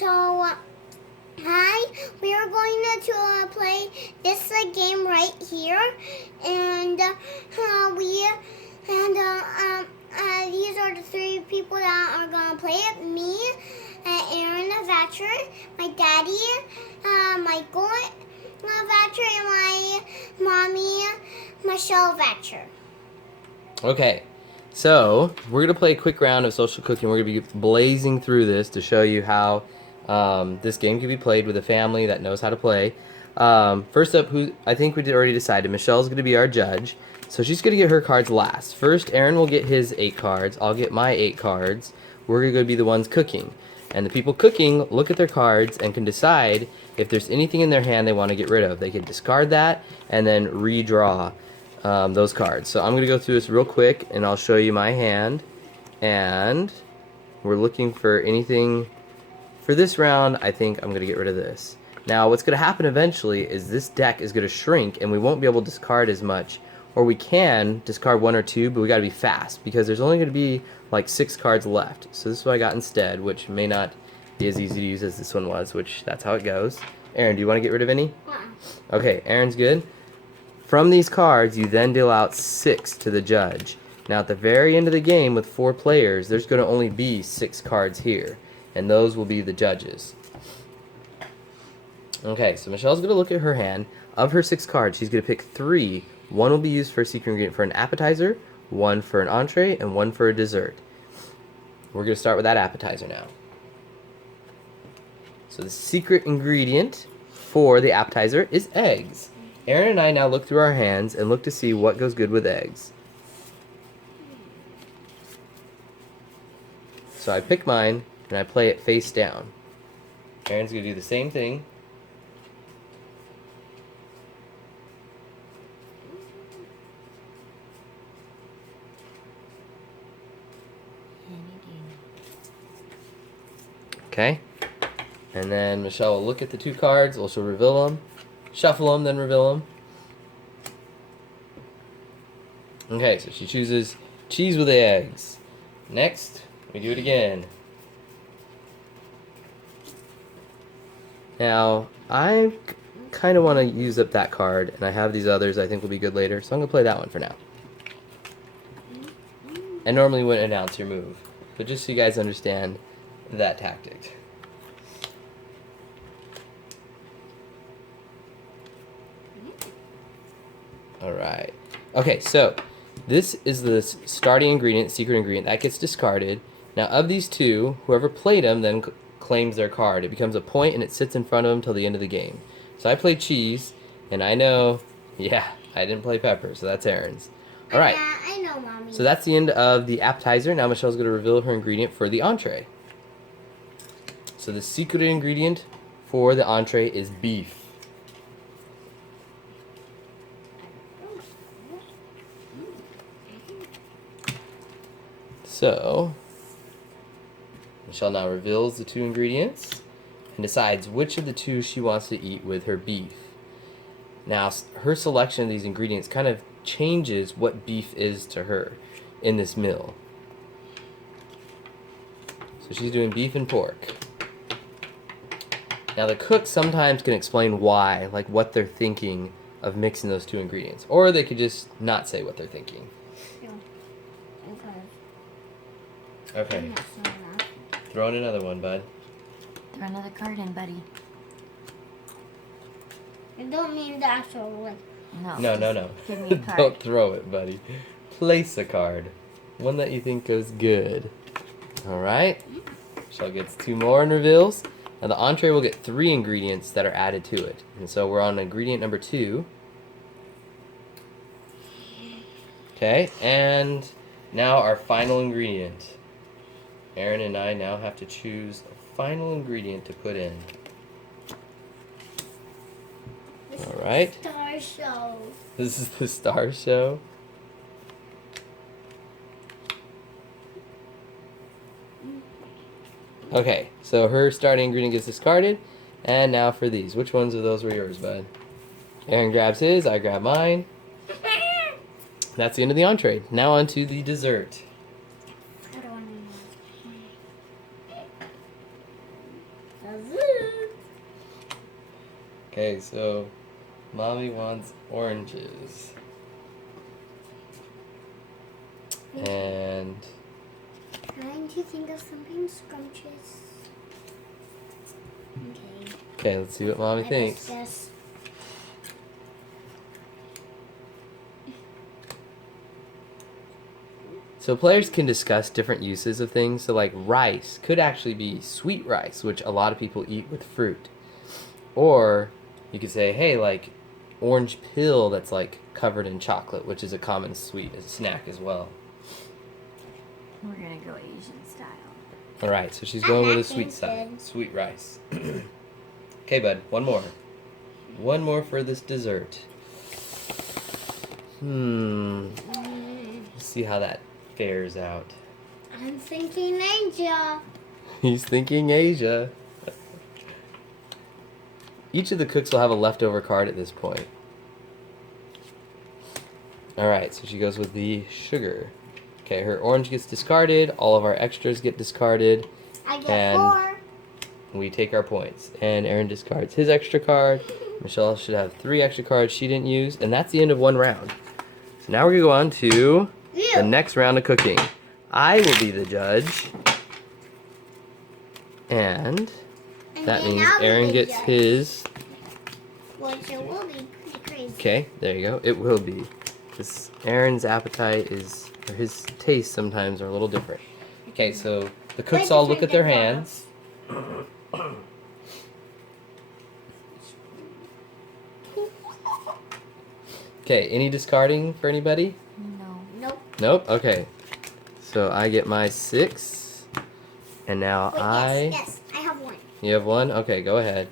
So, hi, we are going to play this game right here, and these are the three people that are gonna play it. Me, Aaron Vatcher, my daddy, Michael Vatcher, and my mommy, Michelle Vatcher. Okay, so we're gonna play a quick round of social cooking. We're gonna be blazing through this to show you how this game can be played with a family that knows how to play. First up, who I think we already decided, Michelle's gonna be our judge, so she's gonna get her cards last. First, Aaron will get his 8 cards. I'll get my 8 cards. We're gonna be the ones cooking, and the people cooking look at their cards and can decide if there's anything in their hand they want to get rid of. They can discard that and then redraw those cards. So I'm going to go through this real quick and I'll show you my hand. And we're looking for anything for this round. I think I'm going to get rid of this. Now what's going to happen eventually is this deck is going to shrink and we won't be able to discard as much. Or we can discard 1 or 2, but we got to be fast because there's only going to be like 6 cards left. So this is what I got instead, which may not be as easy to use as this one was, which that's how it goes. Aaron, do you want to get rid of any? Okay, Aaron's good. From these cards, you then deal out 6 to the judge. Now at the very end of the game with 4 players, there's going to only be 6 cards here, and those will be the judges. Okay, so Michelle's going to look at her hand. Of her 6 cards, she's going to pick 3. 1 will be used for a secret ingredient for an appetizer, 1 for an entree, and 1 for a dessert. We're going to start with that appetizer now. So the secret ingredient for the appetizer is eggs. Aaron and I now look through our hands and look to see what goes good with eggs. So I pick mine and I play it face down. Aaron's going to do the same thing. Okay. And then Michelle will look at the 2 cards, she'll reveal them, shuffle them, then reveal them. Okay, so she chooses cheese with eggs. Next, we do it again. Now, I kind of want to use up that card, and I have these others I think will be good later, so I'm going to play that one for now. I normally wouldn't announce your move, but just so you guys understand that tactic. Alright. Okay, so this is the starting ingredient, secret ingredient, that gets discarded. Now of these 2, whoever played them then claims their card. It becomes a point and it sits in front of them till the end of the game. So I play cheese, and I know, yeah, I didn't play pepper, so that's Aaron's. Alright. Yeah, I know, Mommy. So that's the end of the appetizer. Now Michelle's going to reveal her ingredient for the entree. So the secret ingredient for the entree is beef. So, Michelle now reveals the 2 ingredients and decides which of the 2 she wants to eat with her beef. Now, her selection of these ingredients kind of changes what beef is to her in this meal. So she's doing beef and pork. Now the cook sometimes can explain why, like what they're thinking of mixing those 2 ingredients. Or they could just not say what they're thinking. Okay. Throw in another one, bud. Throw another card in, buddy. I don't mean the actual one. No. Give me a card. Don't throw it, buddy. Place a card. One that you think goes good. Alright. Michelle gets 2 more and reveals. Now the entree will get 3 ingredients that are added to it. And so we're on ingredient number 2. Okay, and now our final ingredient. Aaron and I now have to choose a final ingredient to put in. Alright. Star Show. This is the Star Show. Okay, so her starting ingredient gets discarded. And now for these. Which ones of those were yours, bud? Aaron grabs his, I grab mine. That's the end of the entree. Now on to the dessert. That's it. Okay, so mommy wants oranges. And Trying to think of something scrumptious. Okay. okay, let's see what mommy thinks. Yes. So players can discuss different uses of things. So like rice could actually be sweet rice, which a lot of people eat with fruit. Or you could say, hey, like orange peel that's like covered in chocolate, which is a common sweet snack as well. We're gonna go Asian style. All right, so she's going with a that sweet seems side, good. sweet rice. Okay, bud, one more. One more for this dessert. Let's see how that fares out. I'm thinking Asia. He's thinking Asia. Each of the cooks will have a leftover card at this point. Alright, so she goes with the sugar. Okay, her orange gets discarded, all of our extras get discarded, I get And- 4. we take our points. And Aaron discards his extra card. Michelle should have 3 extra cards she didn't use, and that's the end of one round. So now we're going to go on to the next round of cooking. I will be the judge. And that then means I'll be Aaron the gets judge. his. Which it will be pretty crazy. Okay, there you go. It will be. This Aaron's appetite is, or his tastes sometimes are a little different. Okay, so the cooks Way all look at different their than hands. Okay, any discarding for anybody? No. Nope. Nope. Okay. So I get my 6. And now Wait, yes, I have 1. You have 1? Okay, go ahead.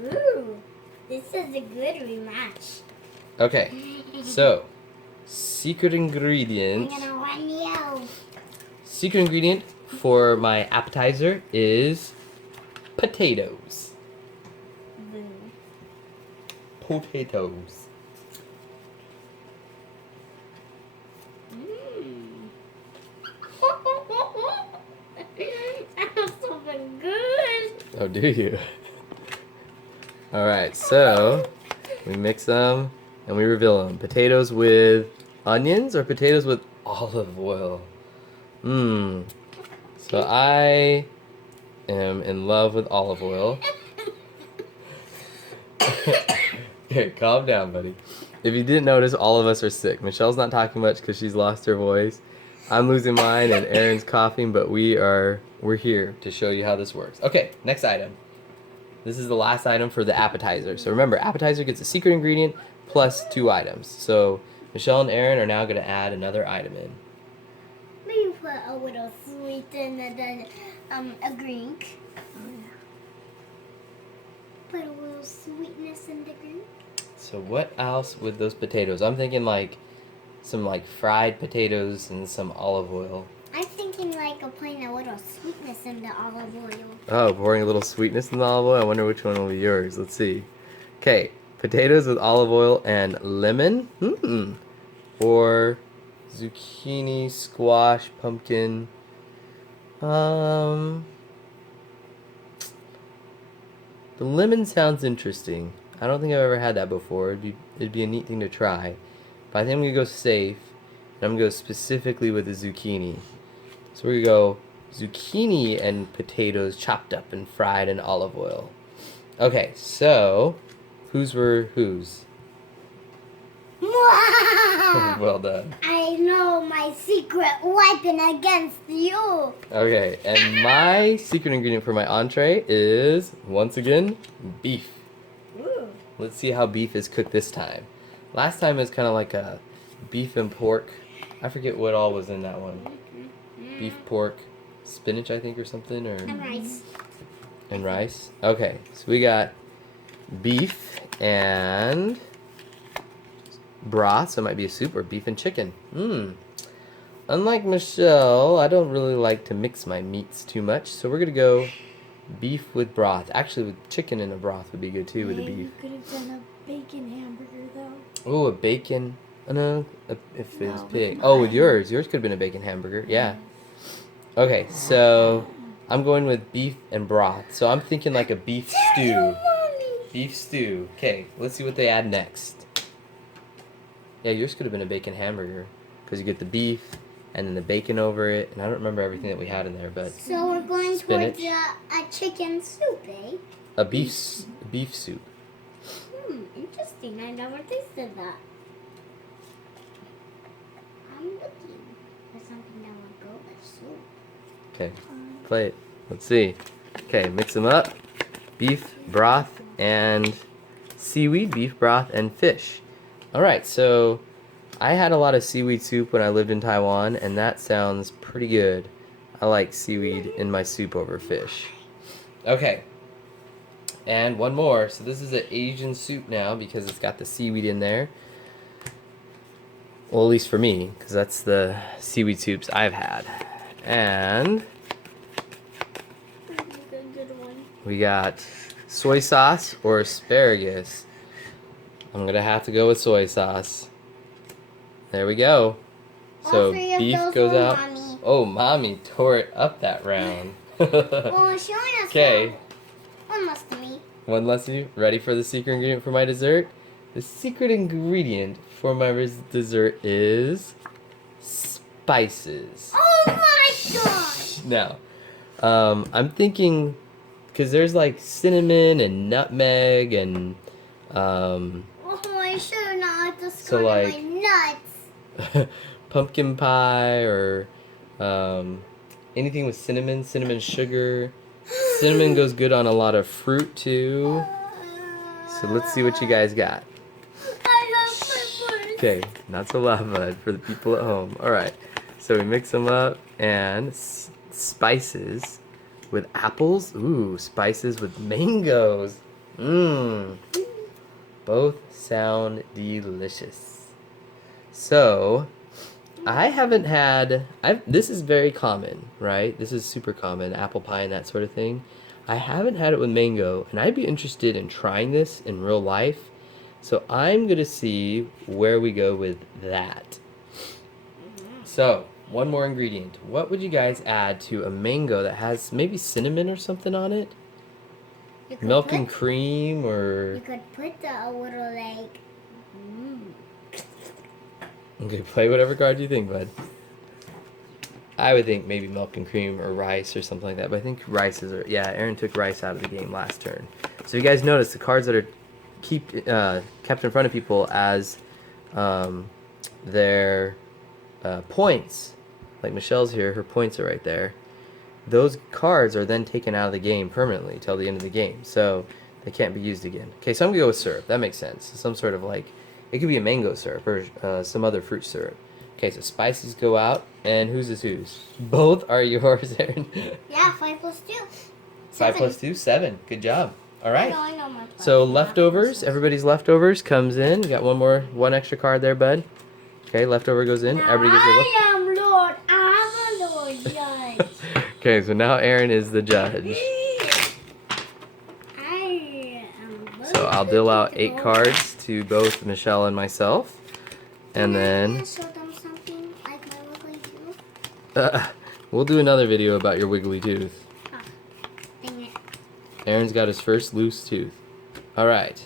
Ooh, this is a good rematch. Okay. So, secret I'm ingredient. gonna run you. Secret ingredient for my appetizer is potatoes. Boo. Potatoes. That's something good. Oh, do you? Alright, so we mix them and we reveal them. Potatoes with onions or potatoes with olive oil? So I am in love with olive oil. Okay, calm down, buddy. If you didn't notice, all of us are sick. Michelle's not talking much because she's lost her voice. I'm losing mine and Aaron's coughing, but we're here to show you how this works. Okay, next item. This is the last item for the appetizer. So remember, appetizer gets a secret ingredient plus 2 items. So Michelle and Aaron are now going to add another item in. Maybe put a little sweet in and then a drink. Put a little sweetness in the drink. So what else with those potatoes? I'm thinking like some like fried potatoes and some olive oil. I'm thinking like putting a little sweetness in the olive oil. Oh, pouring a little sweetness in the olive oil? I wonder which one will be yours. Let's see. Okay, potatoes with olive oil and lemon. Or zucchini, squash, pumpkin. The lemon sounds interesting. I don't think I've ever had that before. It'd be a neat thing to try. But I think I'm gonna go safe. And I'm gonna go specifically with the zucchini. So we're gonna go zucchini and potatoes chopped up and fried in olive oil. Okay, so whose were whose? Well done. I know my secret weapon against you. Okay, and my secret ingredient for my entree is, once again, beef. Ooh. Let's see how beef is cooked this time. Last time it was kind of like a beef and pork. I forget what all was in that one. Beef, pork, spinach, I think, or something, or And rice. and rice. Okay, so we got beef and broth, so it might be a soup or beef and chicken. Unlike Michelle, I don't really like to mix my meats too much, so we're gonna go beef with broth. Actually, with chicken in a broth would be good too with the beef. You could have done a bacon hamburger though. Oh, a bacon. Oh, no, if it was No, with pig. Oh, with mine. yours. Yours could have been a bacon hamburger. Yeah. Okay, so I'm going with beef and broth. So I'm thinking like a beef stew. Beef stew. Okay, let's see what they add next. Yeah, yours could have been a bacon hamburger because you get the beef and then the bacon over it, and I don't remember everything that we had in there, but So we're going Spinach. towards a chicken soup, eh? a beef soup. Interesting. I never tasted that. I'm looking for something that would go with soup. Okay, play it. Let's see. Okay, mix them up. Beef, broth, and seaweed, beef broth, and fish. Alright, so I had a lot of seaweed soup when I lived in Taiwan, and that sounds pretty good. I like seaweed in my soup over fish. Okay, and one more. So this is an Asian soup now because it's got the seaweed in there. Well, at least for me, because that's the seaweed soups I've had. And Good one. we got soy sauce or asparagus. I'm gonna have to go with soy sauce. There we go. So All three of beef those goes were out. Mommy. Oh, mommy tore it up that round. Well, she only has Okay, one less than me. one less you. Ready for the secret ingredient for my dessert? The secret ingredient for my dessert is spices. Oh my gosh! Now, I'm thinking because there's like cinnamon and nutmeg and Oh, I should have not discarded So, like- my nuts. pumpkin pie or anything with cinnamon sugar. Cinnamon goes good on a lot of fruit too. So let's see what you guys got. I love my birds. Okay, not so loud, bud, for the people at home. All right, so we mix them up and spices with apples. Ooh, spices with mangoes. Mmm. Both sound delicious. So, I haven't had. This is very common, right? This is super common, apple pie and that sort of thing. I haven't had it with mango, and I'd be interested in trying this in real life. So I'm gonna see where we go with that. So, one more ingredient. What would you guys add to a mango that has maybe cinnamon or something on it? You could Milk put- and cream or... You could put a little like. Okay, play whatever card you think, bud. I would think maybe milk and cream or rice or something like that, but I think rice is... Yeah, Aaron took rice out of the game last turn. So you guys notice the cards that are kept in front of people as their points, like Michelle's here, her points are right there. Those cards are then taken out of the game permanently till the end of the game, so they can't be used again. Okay, so I'm gonna go with syrup. That makes sense. Some sort of like, it could be a mango syrup or some other fruit syrup. Okay, so spices go out, and whose is whose? Both are yours, Aaron. Yeah, 5 plus 2. 5 plus 2, 7. Good job. All right. I know my So part. leftovers, everybody's leftovers comes in. You got one extra card there, bud. Okay, leftover goes in. Everybody gets their I am Lord. I'm a Lord Judge. Okay, so now Aaron is the judge. I am. So I'll deal out 8 cards to both Michelle and myself. And Can I then show them something like my wiggly tooth? we'll do another video about your wiggly tooth. Dang it. Aaron's got his first loose tooth. Alright.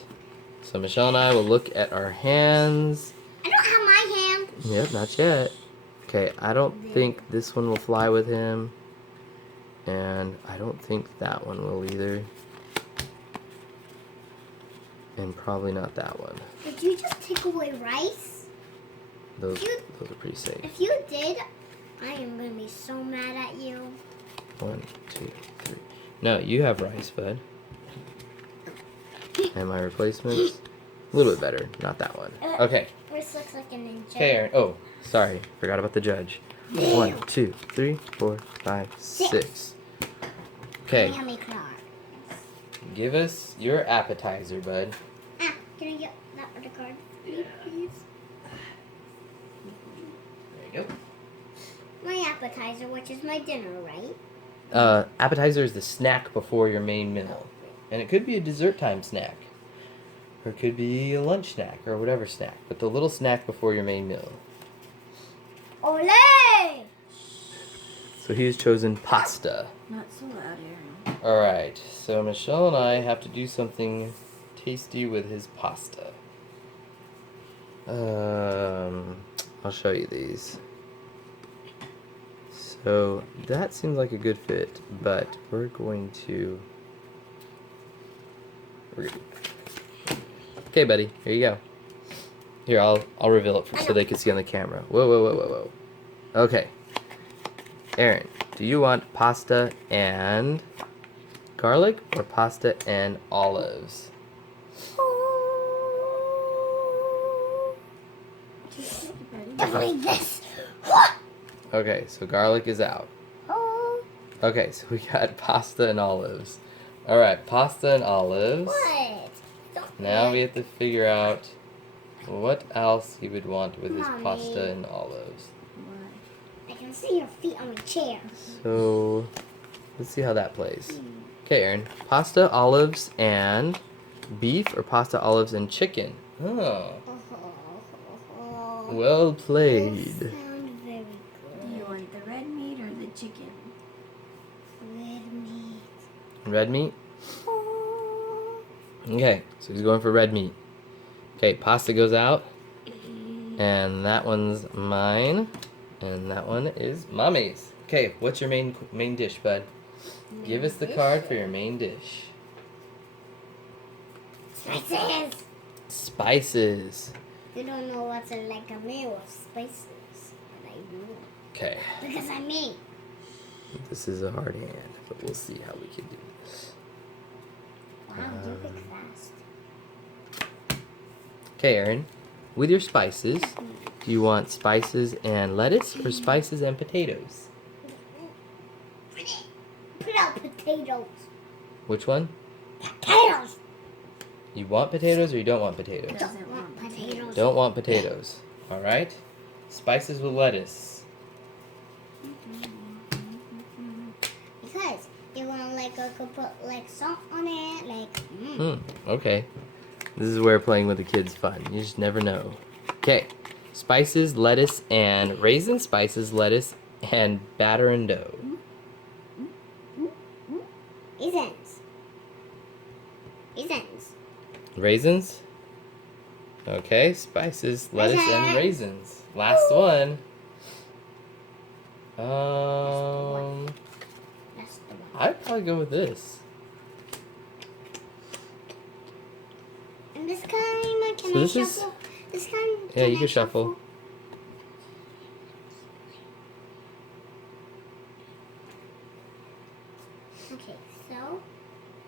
So Michelle and I will look at our hands. I don't have my hand. Yep, not yet. Okay, I don't think this one will fly with him. And I don't think that one will either. And probably not that one. Did you just take away rice? Those are pretty safe. If you did, I am gonna be so mad at you. 1, 2, 3. No, you have rice, bud. And my replacements? A little bit better. Not that one. Okay. This looks like a ninja. Okay, Aaron. Oh, sorry. Forgot about the judge. 1, 2, 3, 4, 5, 6. Okay. Yummy cards. Give us your appetizer, bud. Ah, can I get that other card, please? There you go. My appetizer, which is my dinner, right? Appetizer is the snack before your main meal. And it could be a dessert time snack. Or it could be a lunch snack or whatever snack. But the little snack before your main meal. Olé! So he's chosen pasta. Not so loud, Aaron. Alright, so Michelle and I have to do something tasty with his pasta. I'll show you these. So that seems like a good fit, but we're going to. Okay, buddy, here you go. Here, I'll reveal it so they can see on the camera. Whoa, whoa, whoa, whoa, whoa. Okay. Aaron, do you want pasta and garlic or pasta and olives? Definitely this. Okay, so garlic is out. Oh. Okay, so we got pasta and olives. Alright, pasta and olives. What? Now we have to figure out what else he would want with his Mommy. pasta and olives. What? I can see your feet on the chair. So, let's see how that plays. Okay, Aaron. Pasta, olives, and beef, or pasta, olives, and chicken? Oh, well Those played. sound very Do you good. want the red meat or the chicken? Red meat. Red meat? Oh. Okay, so he's going for red meat. Okay, pasta goes out. And that one's mine. And that one is Mommy's. Okay, what's your main dish, bud? Give us the card for your main dish. Spices. Spices. You don't know what's in like a meal with spices, but I do Okay, because I'm me. this is a hard hand, but we'll see how we can do this. Wow, you pick fast. Okay, Aaron, with your spices, do you want spices and lettuce or spices and potatoes? Put out potatoes. Which one? Potatoes. You want potatoes or you don't want potatoes? Doesn't want potatoes. Don't want potatoes. All right. Spices with lettuce. Because you want like I could put like salt on it, like. Okay. This is where playing with the kids fun. You just never know. Okay. Spices, lettuce, and raisin spices, lettuce, and batter and dough. Raisins. Raisins. Raisins? Okay, spices, lettuce, and raisins. Last one. That's the one. I'd probably go with this. And this kind, can So I this is- shuffle? This kind. Yeah, you I can shuffle. Okay, so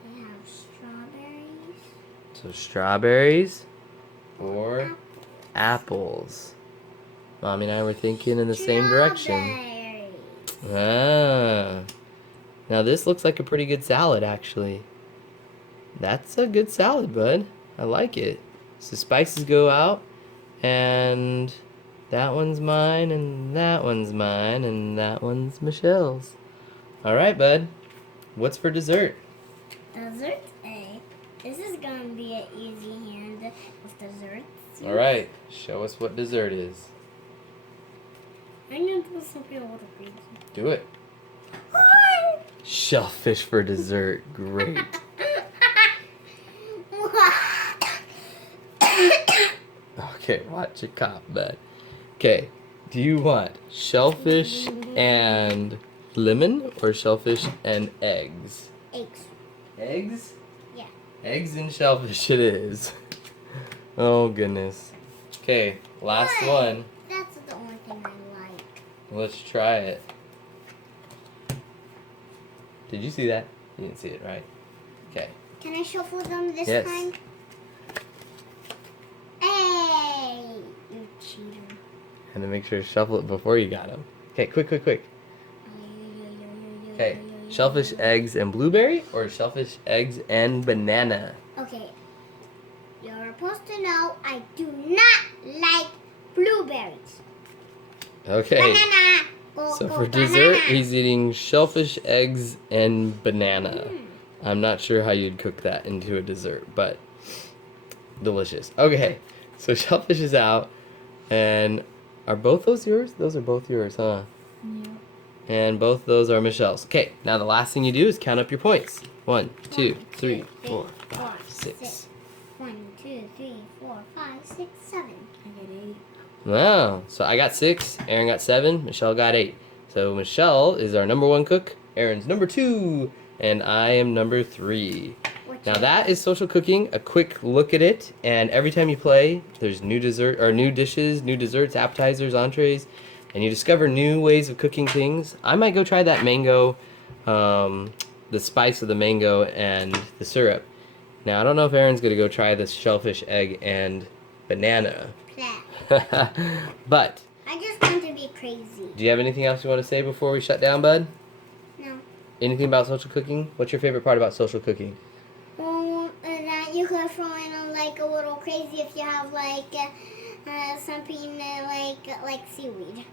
we have strawberries. So strawberries or apples. Mommy and I were thinking in the same direction. Strawberries. Ah. Now this looks like a pretty good salad, actually. That's a good salad, bud. I like it. So spices go out, and that one's mine, and that one's mine, and that one's Michelle's. All right, bud. What's for dessert? Dessert A. This is gonna be an easy hand with desserts. All right. Show us what dessert is. I'm gonna do something a little crazy. Do it. Shellfish for dessert. Great. Okay, watch it cough, bud. Okay, do you want shellfish and lemon or shellfish and eggs? Eggs. Eggs? Yeah. Eggs and shellfish it is. Oh, goodness. Okay, last one. That's the only thing I like. Let's try it. Did you see that? You didn't see it, right? Okay. Can I shuffle them this Yes. time? Hey, you cheater. Had to make sure to shuffle it before you got them. Okay, quick, quick, quick. Okay, shellfish, eggs, and blueberry, or shellfish, eggs, and banana? Okay. You're supposed to know I do not like blueberries. Okay. Banana. Go, So go, for dessert, banana. he's eating shellfish, eggs, and banana. I'm not sure how you'd cook that into a dessert, but delicious. Okay, so shellfish is out, and are both those yours? Those are both yours, huh? Yeah. And both those are Michelle's. Okay, now the last thing you do is count up your points. 1, 2, 3, 4, 5, 6. 1, 2, 3, 4, 5, 6, 7. I get 8. Wow. So I got 6, Aaron got 7, Michelle got 8. So Michelle is our number 1 cook, Aaron's number 2, and I am number 3. Now that is social cooking, a quick look at it, and every time you play, there's new dessert or new dishes, new desserts, appetizers, entrees, and you discover new ways of cooking things. I might go try that mango, the spice of the mango and the syrup. Now I don't know if Aaron's gonna go try this shellfish egg and banana. Blah. But I just want to be crazy. do you have anything else you want to say before we shut down, bud? No. Anything about social cooking? What's your favorite part about social cooking? Well, that you could throw in like a little crazy if you have like something like seaweed.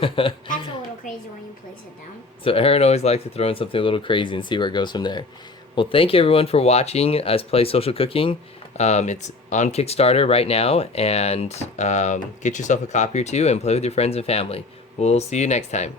That's a little crazy when you place it down. So Aaron always likes to throw in something a little crazy and see where it goes from there. Well, thank you everyone for watching us play social cooking. It's on Kickstarter right now, and get yourself a copy or two and play with your friends and family. We'll see you next time.